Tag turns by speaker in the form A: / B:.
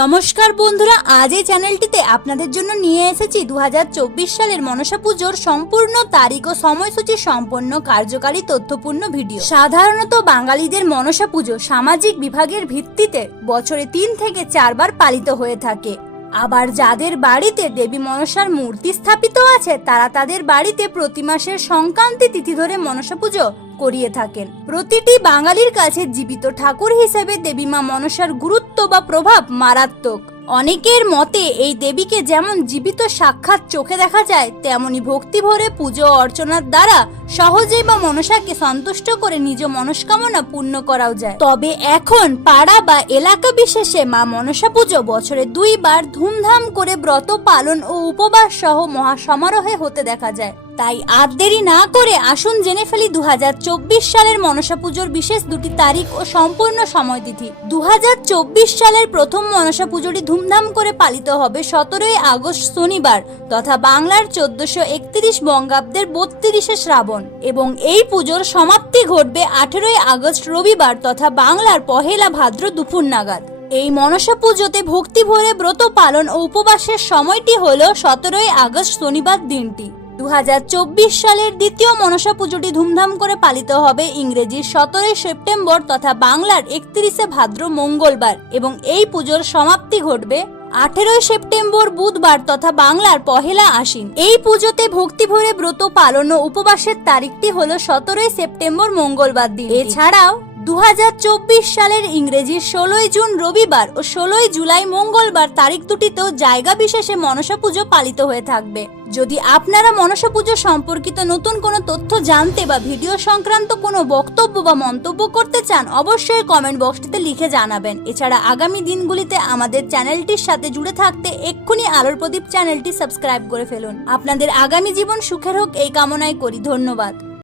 A: নমস্কার বন্ধুরা, আজ এই চ্যানেলটিতে আপনাদের জন্য নিয়ে এসেছি দু হাজার চব্বিশ সালের মনসা পুজোর সম্পূর্ণ তারিখ ও সময়সূচি সম্পন্ন কার্যকারী তথ্যপূর্ণ ভিডিও। সাধারণত বাঙালিদের মনসা পুজো সামাজিক বিভাগের ভিত্তিতে বছরে তিন থেকে চারবার পালিত হয়ে থাকে। আবার যাদের বাড়িতে দেবী মনসার মূর্তি স্থাপিত আছে, তারা তাদের বাড়িতে প্রতি মাসের সংক্রান্তি তিথি ধরে মনসা পুজো করিয়ে থাকেন। প্রতিটি বাঙালির কাছে জীবিত ঠাকুর হিসেবে দেবী মা মনসার গুরুত্ব বা প্রভাব মারাত্মক। অনেকের মতে এই দেবীকে যেমন জীবিত সাক্ষাৎ চোখে দেখা যায়, তেমনি ভক্তি ভরে পুজো অর্চনার দ্বারা সহজেই বা মনসাকে সন্তুষ্ট করে নিজ মনস্কামনা পূর্ণ করাও যায়। তবে এখন পাড়া বা এলাকা বিশেষে মা মনসা পুজো বছরে দুইবার ধুমধাম করে ব্রত পালন ও উপবাস সহ মহা সমারোহে হতে দেখা যায়। তাই আর দেরি না করে আসুন জেনে ফেলি দু হাজার চব্বিশ সালের মনসা পুজোর বিশেষ দুটি তারিখ ও সম্পূর্ণ সময় তিথি দু হাজার চব্বিশ সালের প্রথম মনসা পুজোটি ধুমধাম করে পালিত হবে সতেরোই আগস্ট শনিবার তথা বাংলার চোদ্দশো একত্রিশ বঙ্গাব্দের বত্রিশে শ্রাবণ এবং এই পুজোর সমাপ্তি ঘটবে আঠেরোই আগস্ট রবিবার তথা বাংলার পহেলা ভাদ্র দুপুর নাগাদ। এই মনসা পুজোতে ভক্তি ভরে ব্রত পালন ও উপবাসের সময়টি হল সতেরোই আগস্ট শনিবার দিনটি। দু হাজার চব্বিশ সালের দ্বিতীয় মনসা পুজোটি ধুমধাম করে পালিত হবে ইংরেজির সতেরোই সেপ্টেম্বর তথা বাংলার একত্রিশে ভাদ্র মঙ্গলবার এবং এই পুজোর সমাপ্তি ঘটবে আঠেরোই সেপ্টেম্বর বুধবার তথা বাংলার পহেলা আশ্বিন। এই পুজোতে ভক্তি ভরে ব্রত পালন ও উপবাসের তারিখটি হলো সতেরোই সেপ্টেম্বর মঙ্গলবার দিন। এছাড়াও দু হাজার চব্বিশ সালের ইংরেজি ষোলোই জুন রবিবার ও ষোলোই জুলাই মঙ্গলবার তারিখ দুটিতেও জায়গা বিশেষে মনসা পুজো পালিত হয়ে থাকবে। যদি আপনারা মনসা পুজো সম্পর্কিত নতুন কোনো তথ্য জানতে বা ভিডিও সংক্রান্ত কোনো বক্তব্য বা মন্তব্য করতে চান, অবশ্যই কমেন্ট বক্সটিতে লিখে জানাবেন। এছাড়া আগামী দিনগুলিতে আমাদের চ্যানেলটির সাথে জুড়ে থাকতে এক্ষুনি আলোর প্রদীপ চ্যানেলটি সাবস্ক্রাইব করে ফেলুন। আপনাদের আগামী জীবন সুখের হোক, এই কামনাই করি। ধন্যবাদ।